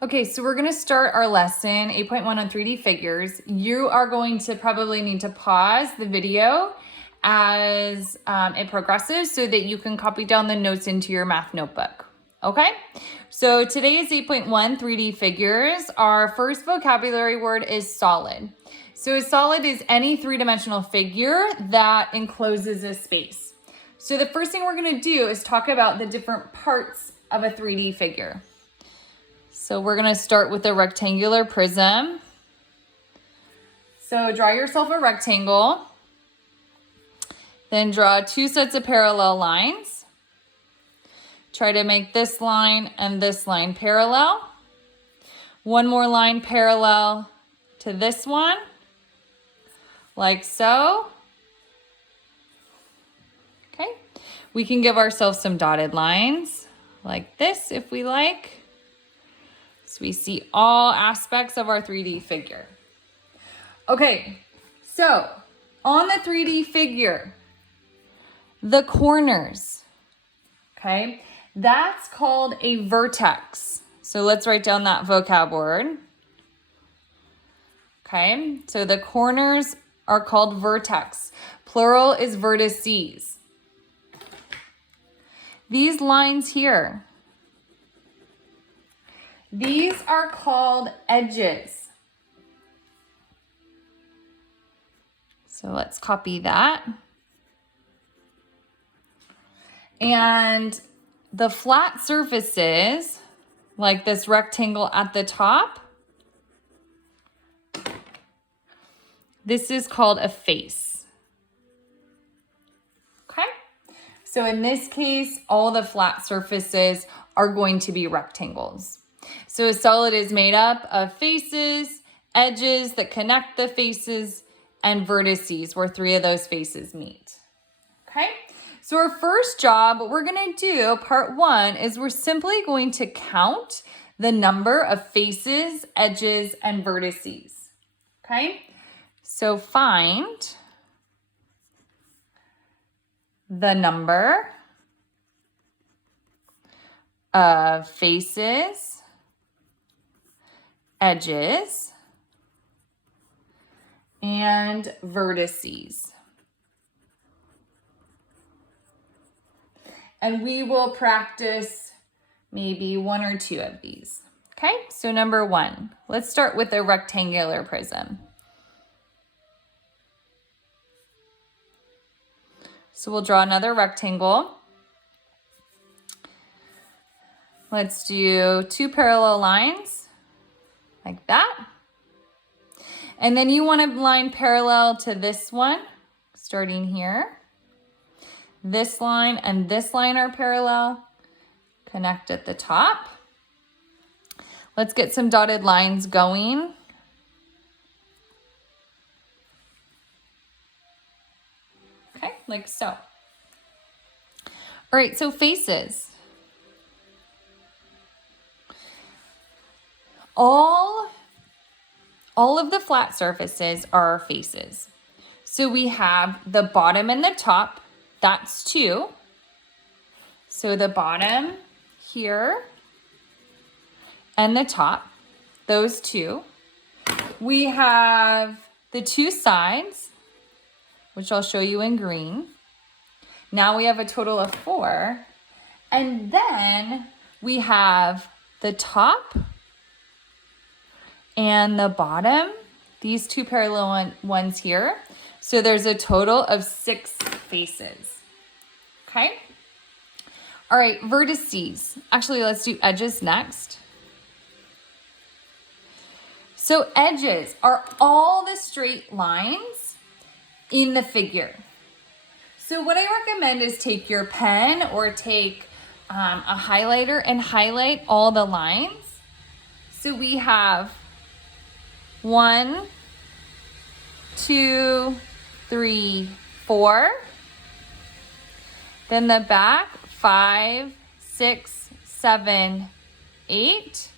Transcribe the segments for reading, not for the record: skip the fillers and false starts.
Okay, so we're gonna start our lesson 8.1 on 3D figures. You are going to probably need to pause the video as it progresses so that you can copy down the notes into your math notebook. Okay, so today is 8.1 3D figures. Our first vocabulary word is solid. So a solid is any three-dimensional figure that encloses a space. So the first thing we're gonna do is talk about the different parts of a 3D figure. So we're gonna start with a rectangular prism. So draw yourself a rectangle. Then draw two sets of parallel lines. Try to make this line and this line parallel. One more line parallel to this one, like so. Okay, we can give ourselves some dotted lines like this if we like. So we see all aspects of our 3D figure. Okay, so on the 3D figure, the corners, okay, that's called a vertex. So let's write down that vocab word. Okay, so the corners are called vertex. Plural is vertices. These lines here, these are called edges. So let's copy that. And the flat surfaces, like this rectangle at the top, this is called a face. Okay? So in this case, all the flat surfaces are going to be rectangles. So a solid is made up of faces, edges that connect the faces, and vertices where three of those faces meet. Okay, so our first job, what we're gonna do, part one, is we're simply going to count the number of faces, edges, and vertices. Okay, so find the number of faces, edges, and vertices. And we will practice maybe one or two of these. Okay, so number one, let's start with a rectangular prism. So we'll draw another rectangle. Let's do two parallel lines like that. And then you want to line parallel to this one, starting here. This line and this line are parallel. Connect at the top. Let's get some dotted lines going. Okay, like so. All right, so faces. All of the flat surfaces are our faces. So we have the bottom and the top, that's two. So the bottom here and the top, those two. We have the two sides, which I'll show you in green. Now we have a total of four. And then we have the top and the bottom, these two parallel ones here. So there's a total of 6 faces, okay? All right, vertices. Actually, let's do edges next. So edges are all the straight lines in the figure. So what I recommend is take your pen or take a highlighter and highlight all the lines. So we have 1, 2, 3, 4. Then the back, 5, 6, 7, 8.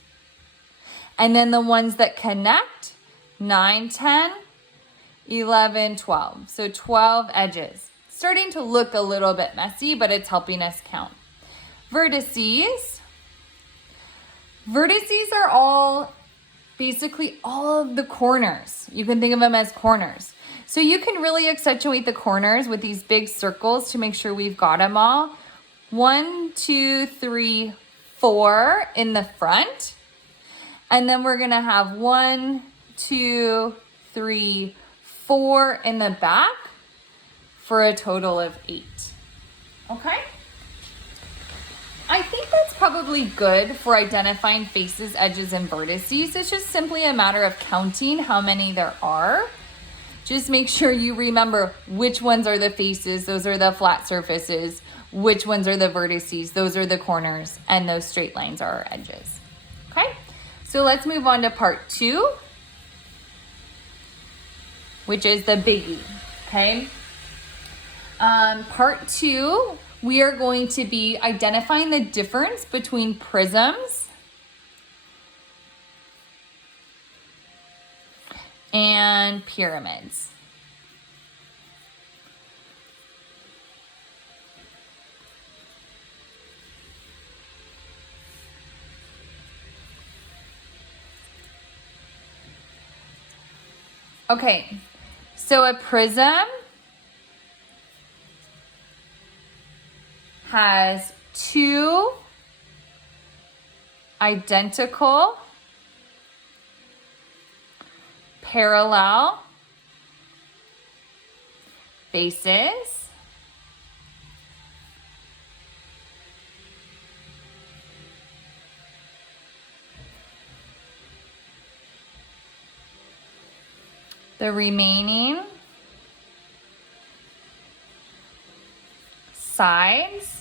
And then the ones that connect, 9, 10, 11, 12. So 12 edges. Starting to look a little bit messy, but it's helping us count. Vertices. Vertices are all basically all of the corners. You can think of them as corners. So you can really accentuate the corners with these big circles to make sure we've got them all. 1, 2, 3, 4 in the front. And then we're gonna have 1, 2, 3, 4 in the back for a total of 8. Okay? I think that's probably good for identifying faces, edges, and vertices. It's just simply a matter of counting how many there are. Just make sure you remember which ones are the faces, those are the flat surfaces, which ones are the vertices, those are the corners, and those straight lines are our edges. Okay, so let's move on to part 2, which is the biggie, okay? Part 2, we are going to be identifying the difference between prisms and pyramids. Okay, so a prism has 2 identical parallel bases the remaining sides.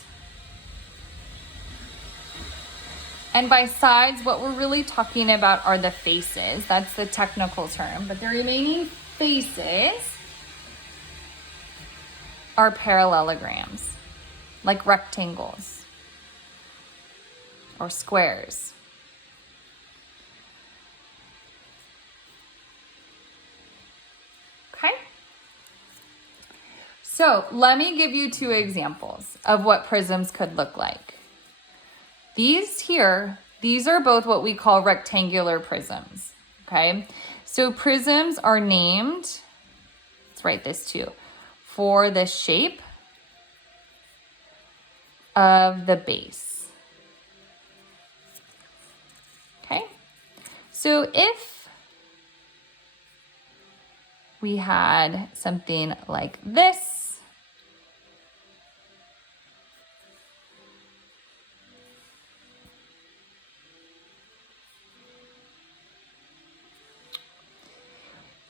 And by sides, what we're really talking about are the faces. That's the technical term. But the remaining faces are parallelograms, like rectangles or squares. Okay? So let me give you 2 examples of what prisms could look like. These here, these are both what we call rectangular prisms, okay? So prisms are named, let's write this too, for the shape of the base. Okay? So if we had something like this,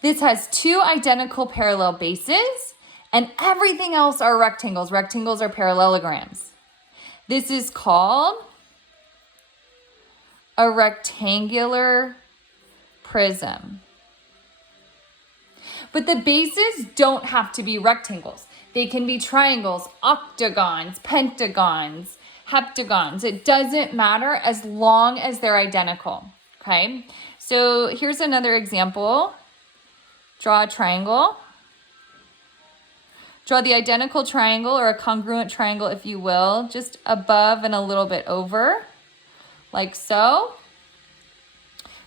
this has 2 identical parallel bases, and everything else are rectangles. Rectangles are parallelograms. This is called a rectangular prism. But the bases don't have to be rectangles. They can be triangles, octagons, pentagons, heptagons. It doesn't matter as long as they're identical, okay? So here's another example. Draw a triangle. Draw the identical triangle or a congruent triangle, if you will, just above and a little bit over, like so.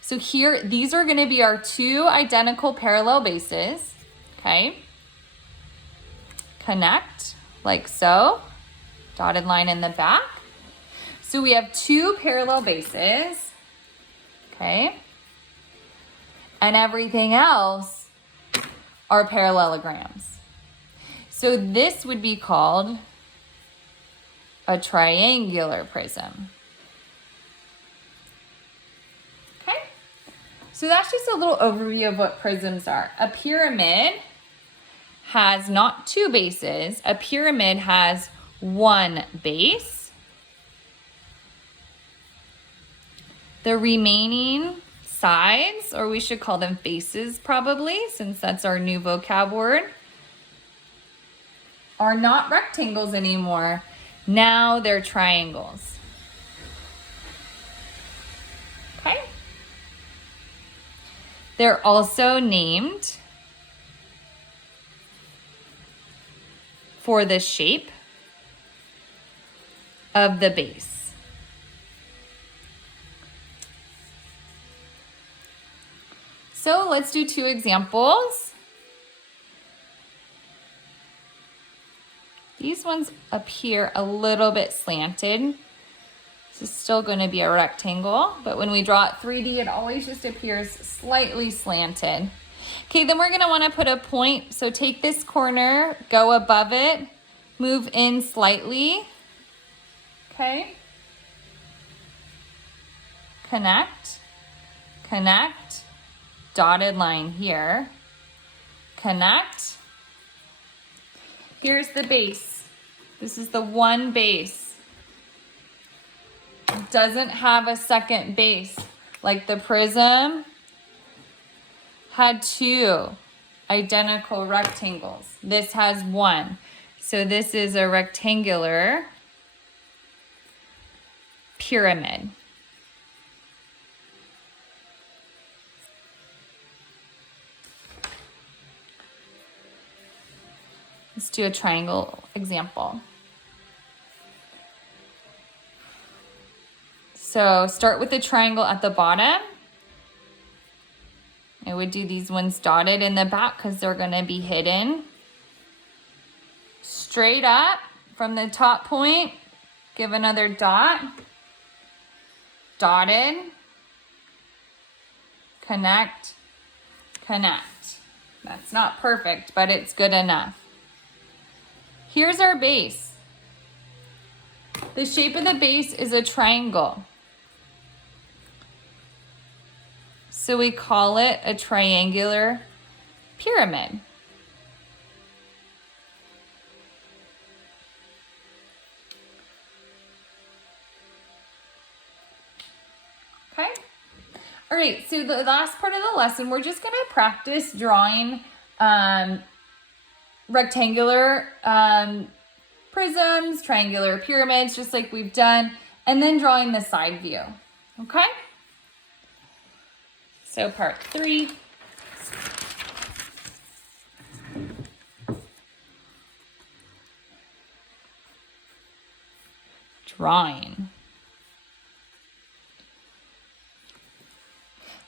So here, these are going to be our 2 identical parallel bases, okay? Connect, like so. Dotted line in the back. So we have 2 parallel bases, okay? And everything else are parallelograms. So this would be called a triangular prism. Okay? So that's just a little overview of what prisms are. A pyramid has not 2 bases. A pyramid has 1 base. The remaining sides, or we should call them faces probably, since that's our new vocab word, are not rectangles anymore. Now they're triangles. Okay? They're also named for the shape of the base. So let's do 2 examples. These ones appear a little bit slanted. This is still going to be a rectangle, but when we draw it 3D, it always just appears slightly slanted. Okay, then we're going to want to put a point. So take this corner, go above it, move in slightly. Okay. Connect, connect, dotted line here, connect. Here's the base. This is the one base. It doesn't have a second base. Like the prism had 2 identical rectangles. This has 1. So this is a rectangular pyramid. Let's do a triangle example. So start with the triangle at the bottom. I would do these ones dotted in the back because they're going to be hidden. Straight up from the top point, give another dot. Dotted. Connect, connect. That's not perfect, but it's good enough. Here's our base. The shape of the base is a triangle. So we call it a triangular pyramid. Okay. All right, so the last part of the lesson, we're just going to practice drawing rectangular prisms, triangular pyramids, just like we've done, and then drawing the side view, okay? So part 3. Drawing.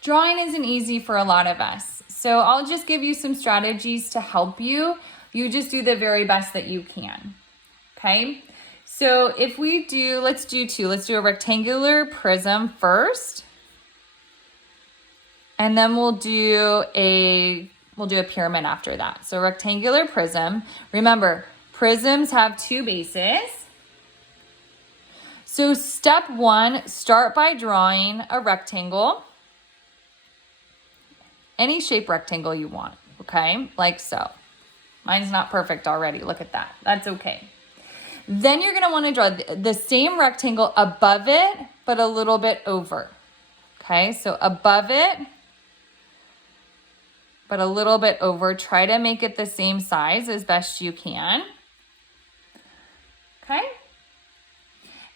Drawing isn't easy for a lot of us, so I'll just give you some strategies to help you. You just do the very best that you can, okay? So if we do, let's do 2. Let's do a rectangular prism first, and then we'll do a pyramid after that. So rectangular prism. Remember, prisms have 2 bases. So step 1, start by drawing a rectangle. Any shape rectangle you want, okay? Like so. Mine's not perfect already. Look at that. That's okay. Then you're going to want to draw the same rectangle above it, but a little bit over. Okay, so above it, but a little bit over. Try to make it the same size as best you can. Okay?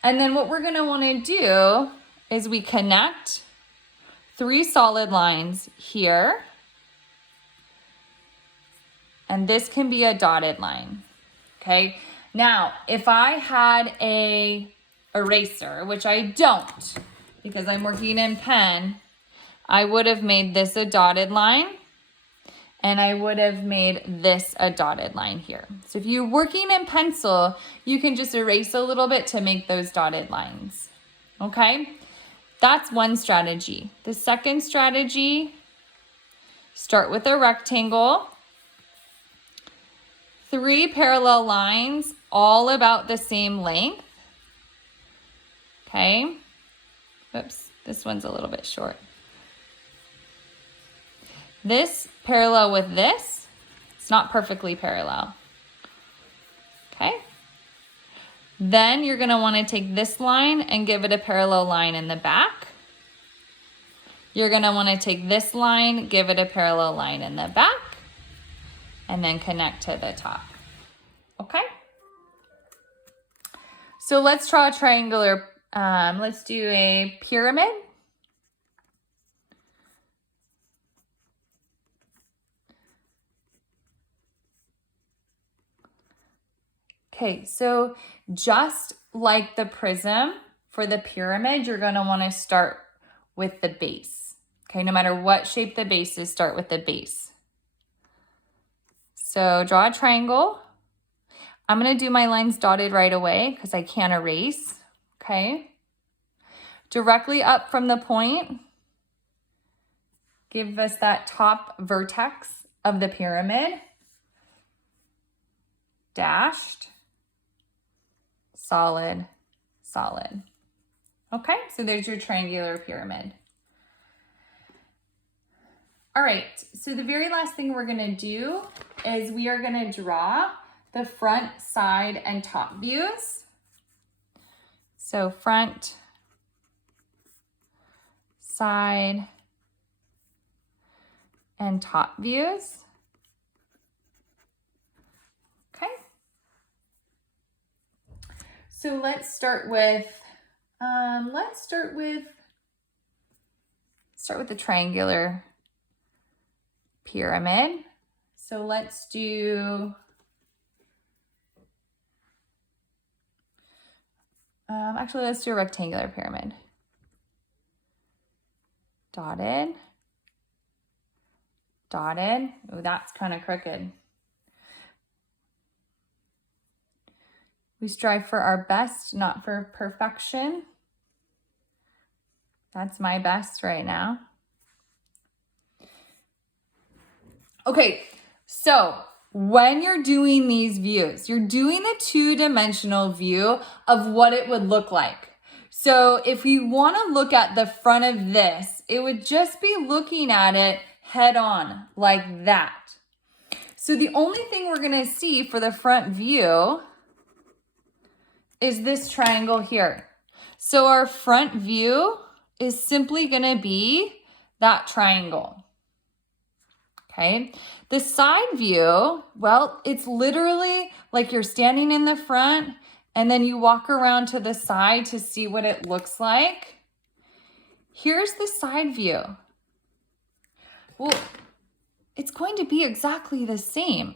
And then what we're going to want to do is we connect 3 solid lines here. And this can be a dotted line, okay? Now, if I had a eraser, which I don't, because I'm working in pen, I would have made this a dotted line, and I would have made this a dotted line here. So if you're working in pencil, you can just erase a little bit to make those dotted lines, okay? That's one strategy. The second strategy, start with a rectangle. 3 parallel lines, all about the same length. Okay. Oops, this one's a little bit short. This parallel with this, it's not perfectly parallel. Okay. Then you're going to want to take this line and give it a parallel line in the back. You're going to want to take this line, give it a parallel line in the back, and then connect to the top. Okay? So let's draw a triangular, let's do a pyramid. Okay, so just like the prism for the pyramid, you're going to want to start with the base. Okay, no matter what shape the base is, start with the base. So draw a triangle. I'm gonna do my lines dotted right away because I can't erase, okay? Directly up from the point, give us that top vertex of the pyramid. Dashed, solid, solid. Okay, so there's your triangular pyramid. All right, so the very last thing we're gonna do is we are gonna draw the front, side, and top views. So front, side, and top views. Okay. So let's start with the triangular pyramid. So let's do actually let's do a rectangular pyramid. Dotted, dotted. Oh, that's kind of crooked. We strive for our best, not for perfection. That's my best right now. Okay, so when you're doing these views, you're doing a two-dimensional view of what it would look like. So if we want to look at the front of this, it would just be looking at it head on like that. So the only thing we're going to see for the front view is this triangle here. So our front view is simply going to be that triangle. Okay, the side view, well, it's literally like you're standing in the front and then you walk around to the side to see what it looks like. Here's the side view. Well, it's going to be exactly the same.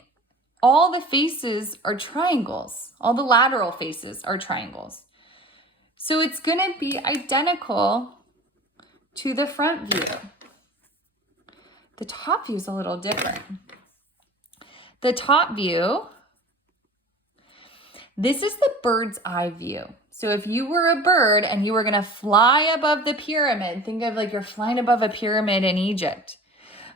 All the faces are triangles. All the lateral faces are triangles. So it's going to be identical to the front view. The top view is a little different. The top view, this is the bird's eye view. So if you were a bird and you were going to fly above the pyramid, think of like you're flying above a pyramid in Egypt.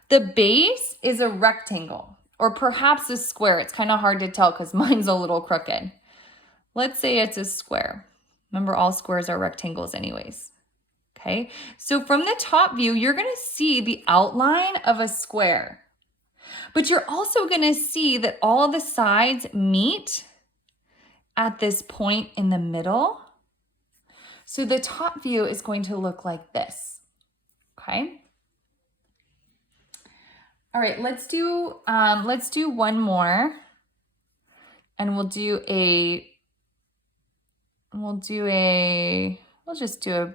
The base is a rectangle or perhaps a square. It's kind of hard to tell because mine's a little crooked. Let's say it's a square. Remember, all squares are rectangles anyways. Okay, so from the top view, you're going to see the outline of a square, but you're also going to see that all the sides meet at this point in the middle. So the top view is going to look like this. Okay. All right, let's do one more, and we'll just do a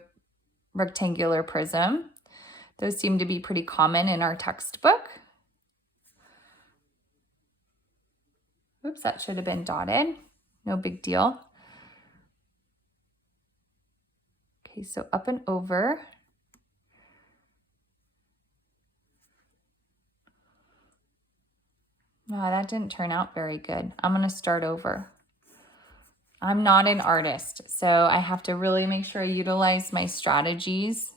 rectangular prism. Those seem to be pretty common in our textbook. Oops, that should have been dotted. No big deal. Okay, so up and over. No, that didn't turn out very good. I'm going to start over. I'm not an artist, so I have to really make sure I utilize my strategies.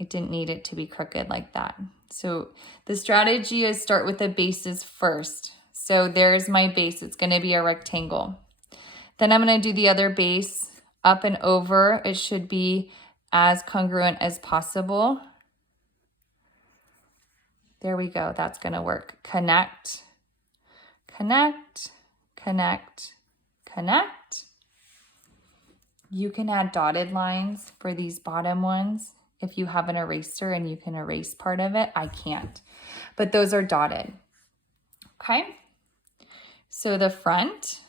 I didn't need it to be crooked like that. So the strategy is start with the bases first. So there's my base. It's going to be a rectangle. Then I'm going to do the other base up and over. It should be as congruent as possible. There we go. That's going to work. Connect, connect, connect, connect. You can add dotted lines for these bottom ones if you have an eraser and you can erase part of it. I can't, but those are dotted. Okay. So the front,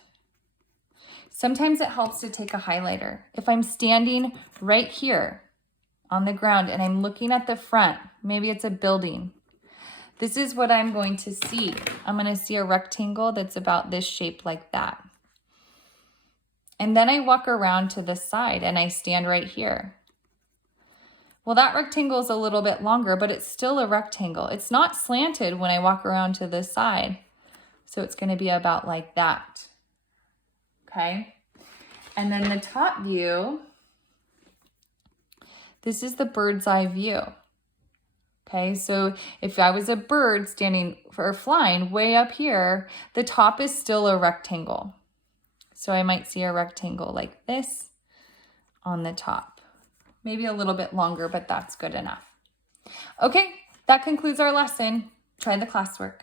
sometimes it helps to take a highlighter. If I'm standing right here on the ground and I'm looking at the front, maybe it's a building. This is what I'm going to see. I'm going to see a rectangle that's about this shape like that. And then I walk around to the side and I stand right here. Well, that rectangle is a little bit longer, but it's still a rectangle. It's not slanted when I walk around to this side. So it's going to be about like that. Okay. And then the top view, this is the bird's eye view. Okay, so if I was a bird standing or flying way up here, the top is still a rectangle. So I might see a rectangle like this on the top. Maybe a little bit longer, but that's good enough. Okay, that concludes our lesson. Try the classwork.